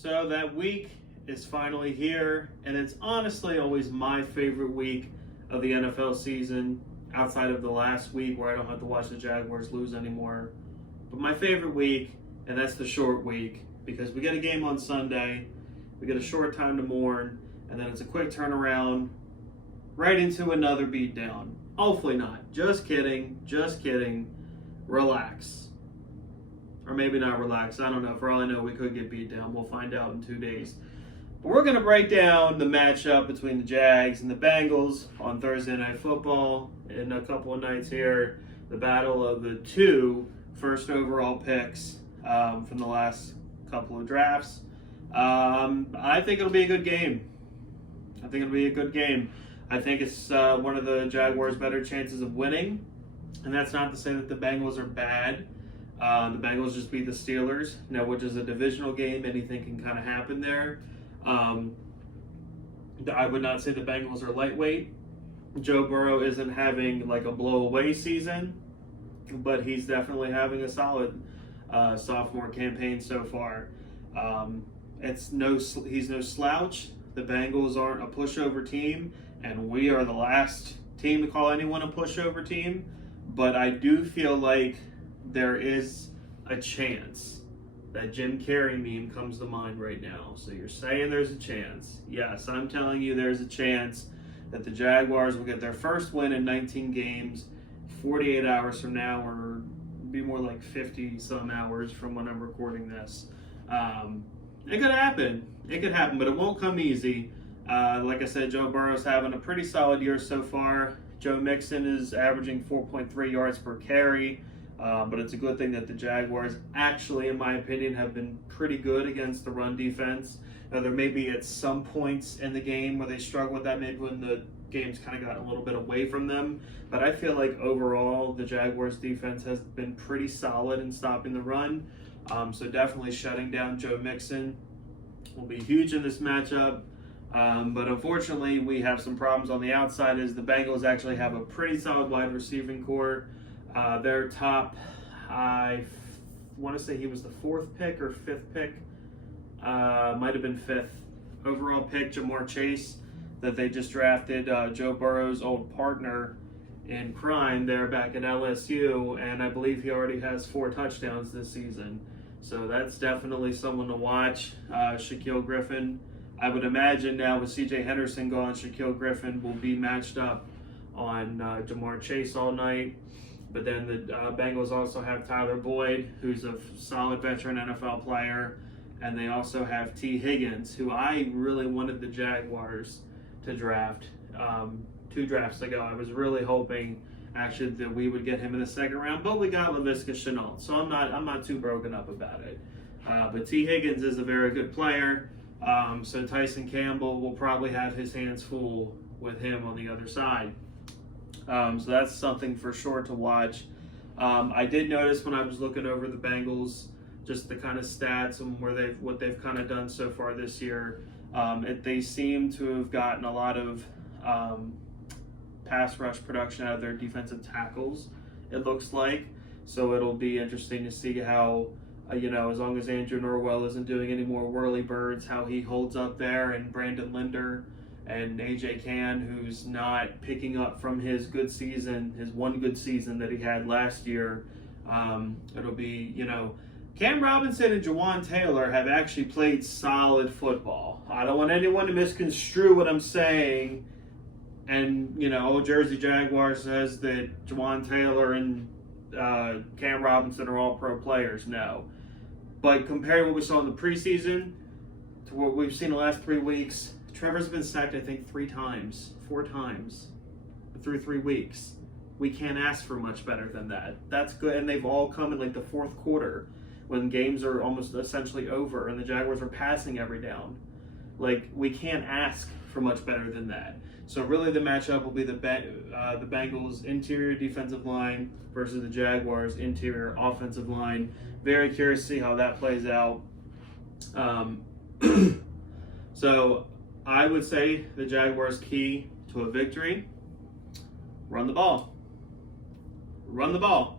So that week is finally here, and it's honestly always my favorite week of the NFL season, outside of the last week where I don't have to watch the Jaguars lose anymore. But my favorite week, and that's the short week, because we get a game on Sunday, we get a short time to mourn, and then it's a quick turnaround right into another beatdown. Hopefully not. Just kidding. Just kidding. Relax. Or maybe not relax. I don't know. For all I know, we could get beat down. We'll find out in 2 days. But we're going to break down the matchup between the Jags and the Bengals on Thursday Night Football in a couple of nights here. The battle of the two first overall picks from the last couple of drafts. I think it'll be a good game. I think it's one of the Jaguars' better chances of winning. And that's not to say that the Bengals are bad. The Bengals just beat the Steelers, now which is a divisional game. Anything can kind of happen there. I would not say the Bengals are lightweight. Joe Burrow isn't having like a blow-away season, but he's definitely having a solid sophomore campaign so far. He's no slouch. The Bengals aren't a pushover team, and we are the last team to call anyone a pushover team. But I do feel like there is a chance. That Jim Carrey meme comes to mind right now. So you're saying there's a chance. Yes, I'm telling you there's a chance that the Jaguars will get their first win in 19 games 48 hours from now, or be more like 50 some hours from when I'm recording this. It could happen. It could happen, but it won't come easy. Like I said, Joe Burrow's having a pretty solid year so far. Joe Mixon is averaging 4.3 yards per carry. But it's a good thing that the Jaguars actually, in my opinion, have been pretty good against the run defense. Now, there may be at some points in the game where they struggle with that, maybe when the game's kind of gotten a little bit away from them. But I feel like overall, the Jaguars defense has been pretty solid in stopping the run. So definitely shutting down Joe Mixon will be huge in this matchup. But unfortunately, we have some problems on the outside as the Bengals actually have a pretty solid wide receiving core. Their top, I want to say he was the 4th pick or 5th pick, might have been 5th overall pick, Jamar Chase, that they just drafted, Joe Burrow's old partner in crime there back at LSU, and I believe he already has 4 touchdowns this season. So that's definitely someone to watch. Shaquille Griffin, I would imagine now with C.J. Henderson gone, Shaquille Griffin will be matched up on Jamar Chase all night. But then the Bengals also have Tyler Boyd, who's a solid veteran NFL player. And they also have T. Higgins, who I really wanted the Jaguars to draft 2 drafts ago. I was really hoping, actually, that we would get him in the 2nd round. But we got Laviska Shenault, so I'm not too broken up about it. But T. Higgins is a very good player. So Tyson Campbell will probably have his hands full with him on the other side. So that's something for sure to watch. I did notice when I was looking over the Bengals, just the kind of stats and what they've kind of done so far this year. They seem to have gotten a lot of pass rush production out of their defensive tackles, it looks like. So it'll be interesting to see how, as long as Andrew Norwell isn't doing any more whirly birds, how he holds up there, and Brandon Linder and A.J. Cann, who's not picking up from his one good season that he had last year. It'll be, Cam Robinson and Jawan Taylor have actually played solid football. I don't want anyone to misconstrue what I'm saying. And, Old Jersey Jaguar says that Jawan Taylor and Cam Robinson are all pro players. No. But compared to what we saw in the preseason to what we've seen the last 3 weeks, Trevor's been sacked, I think, 4 times through 3 weeks. We can't ask for much better than that. That's good, and they've all come in like the 4th quarter when games are almost essentially over and the Jaguars are passing every down. Like, we can't ask for much better than that. So really the matchup will be the Bengals' interior defensive line versus the Jaguars' interior offensive line. Very curious to see how that plays out. So I would say the Jaguars' key to a victory, run the ball. Run the ball.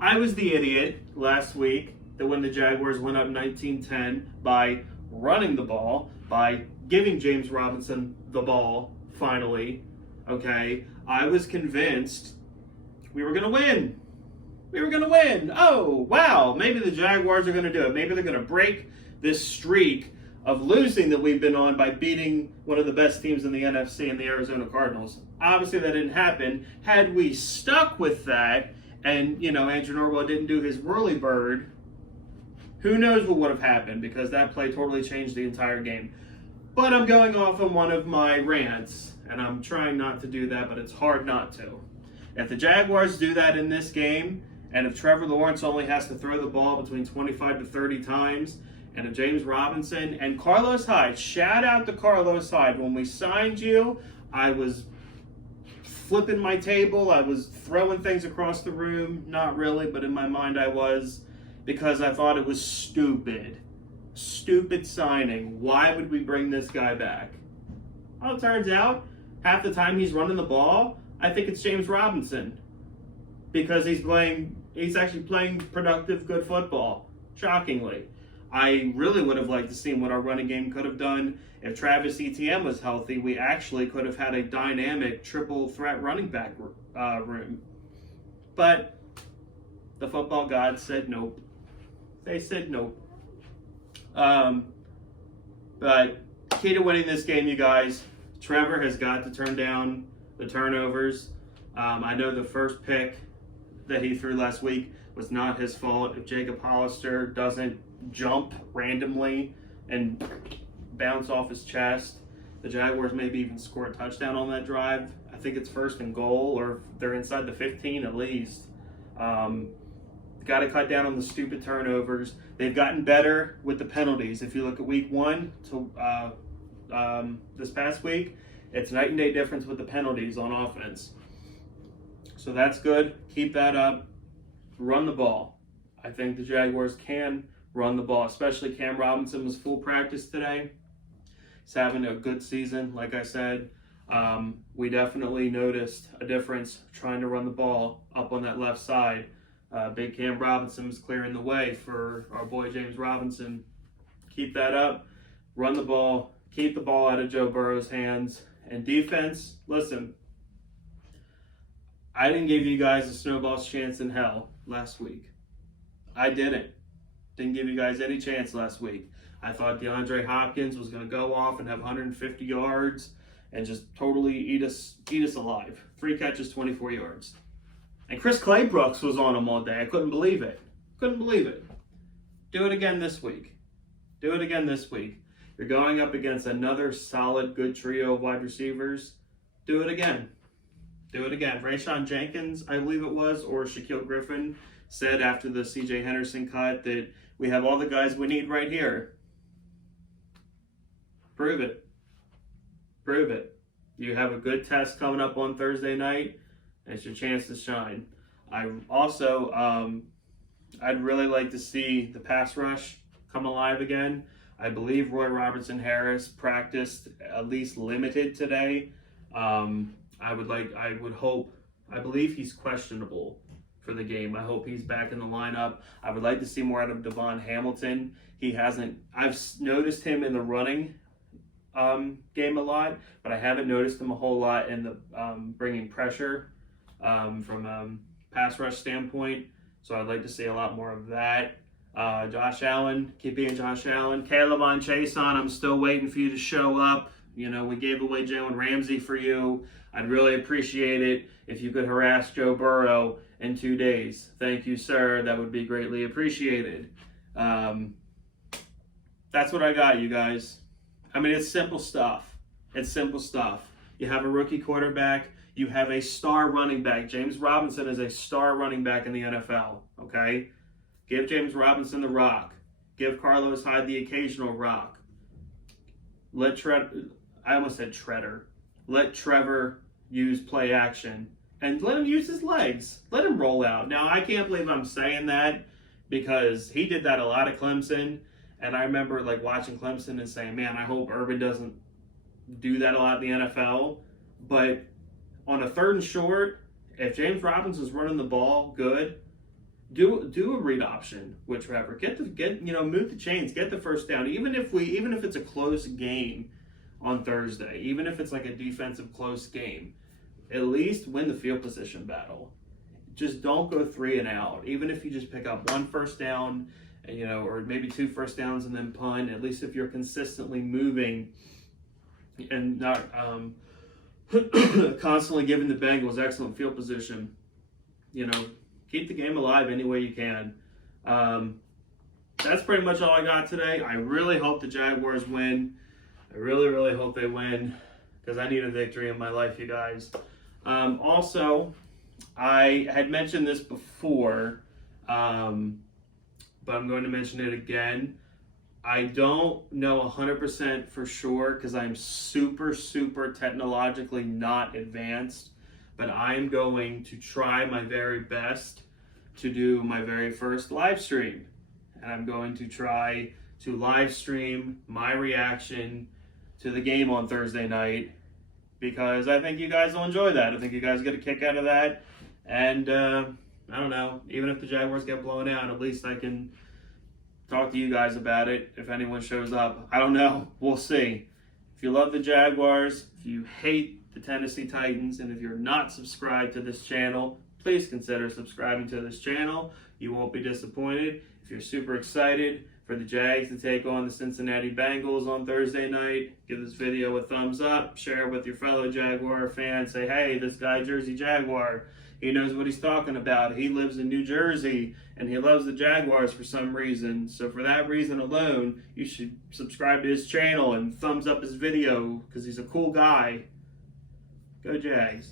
I was the idiot last week that when the Jaguars went up 19-10 by running the ball by giving James Robinson the ball finally. Okay, I was convinced we were going to win. We were going to win. Oh, wow. Maybe the Jaguars are going to do it. Maybe they're going to break this streak of losing that we've been on by beating one of the best teams in the NFC and the Arizona Cardinals. Obviously, that didn't happen. Had we stuck with that and, Andrew Norwell didn't do his whirly bird, who knows what would have happened, because that play totally changed the entire game. But I'm going off on one of my rants, and I'm trying not to do that, but it's hard not to. If the Jaguars do that in this game, and if Trevor Lawrence only has to throw the ball between 25 to 30 times, and if James Robinson and Carlos Hyde, shout out to Carlos Hyde. When we signed you, I was flipping my table. I was throwing things across the room. Not really, but in my mind I was, because I thought it was stupid. Stupid signing. Why would we bring this guy back? Well, it turns out, half the time he's running the ball, I think it's James Robinson. Because he's actually playing productive, good football. Shockingly. I really would have liked to see what our running game could have done. If Travis Etienne was healthy, we actually could have had a dynamic triple threat running back room. But the football gods said nope. They said nope. But key to winning this game, you guys, Trevor has got to turn down the turnovers. I know the first pick that he threw last week was not his fault. If Jacob Hollister doesn't jump randomly and bounce off his chest, the Jaguars maybe even score a touchdown on that drive. I think it's 1st and goal, or they're inside the 15 at least. Got to cut down on the stupid turnovers. They've gotten better with the penalties. If you look at week 1 to this past week, it's night and day difference with the penalties on offense. So that's good. Keep that up. Run the ball. I think the Jaguars can run the ball, especially Cam Robinson was full practice today. He's having a good season, like I said. We definitely noticed a difference trying to run the ball up on that left side. Big Cam Robinson was clearing the way for our boy James Robinson. Keep that up. Run the ball. Keep the ball out of Joe Burrow's hands. And defense, listen, I didn't give you guys a snowball's chance in hell last week. I didn't. Didn't give you guys any chance last week. I thought DeAndre Hopkins was going to go off and have 150 yards and just totally eat us alive. 3 catches, 24 yards. And Chris Claybrooks was on him all day. I couldn't believe it. Couldn't believe it. Do it again this week. Do it again this week. You're going up against another solid, good trio of wide receivers. Do it again. Do it again. Rayshon Jenkins, I believe it was, or Shaquille Griffin, said after the C.J. Henderson cut that we have all the guys we need right here. Prove it. Prove it. You have a good test coming up on Thursday night. It's your chance to shine. I also, I'd really like to see the pass rush come alive again. I believe Roy Robertson Harris practiced at least limited today. I believe he's questionable for the game. I hope he's back in the lineup. I would like to see more out of Devon Hamilton. I've noticed him in the running game a lot, but I haven't noticed him a whole lot in the bringing pressure from a pass rush standpoint. So I'd like to see a lot more of that. Josh Allen, keep being Josh Allen. Caleb on Chason, I'm still waiting for you to show up. We gave away Jalen Ramsey for you. I'd really appreciate it if you could harass Joe Burrow in 2 days. Thank you, sir. That would be greatly appreciated. That's what I got, you guys. I mean, it's simple stuff. It's simple stuff. You have a rookie quarterback. You have a star running back. James Robinson is a star running back in the NFL, okay? Give James Robinson the rock. Give Carlos Hyde the occasional rock. I almost said Treader. Let Trevor use play action. And let him use his legs. Let him roll out. Now, I can't believe I'm saying that because he did that a lot at Clemson. And I remember watching Clemson and saying, man, I hope Urban doesn't do that a lot in the NFL. But on a 3rd and short, if James Robinson's running the ball good, do a read option with Trevor. Move the chains, get the first down. Even if it's a close game on Thursday, even if it's like a defensive close game, at least win the field position battle. Just don't go 3 and out. Even if you just pick up 1 first down, or maybe 2 first downs and then punt. At least if you're consistently moving and not constantly giving the Bengals excellent field position, keep the game alive any way you can. That's pretty much all I got today. I really hope the Jaguars win. I really, really hope they win because I need a victory in my life, you guys. Also, I had mentioned this before, but I'm going to mention it again. I don't know 100% for sure because I'm super, super technologically not advanced, but I'm going to try my very best to do my very first live stream. And I'm going to try to live stream my reaction to the game on Thursday night because I think you guys will enjoy that. I think you guys get a kick out of that. And I don't know, even if the Jaguars get blown out, at least I can talk to you guys about it if anyone shows up. I don't know. We'll see. If you love the Jaguars, if you hate the Tennessee Titans, and if you're not subscribed to this channel, please consider subscribing to this channel. You won't be disappointed. If you're super excited for the Jags to take on the Cincinnati Bengals on Thursday night, give this video a thumbs up, share it with your fellow Jaguar fans. Say, hey, this guy Jersey Jaguar, he knows what he's talking about. He lives in New Jersey, and he loves the Jaguars for some reason. So for that reason alone, you should subscribe to his channel and thumbs up his video because he's a cool guy. Go Jags.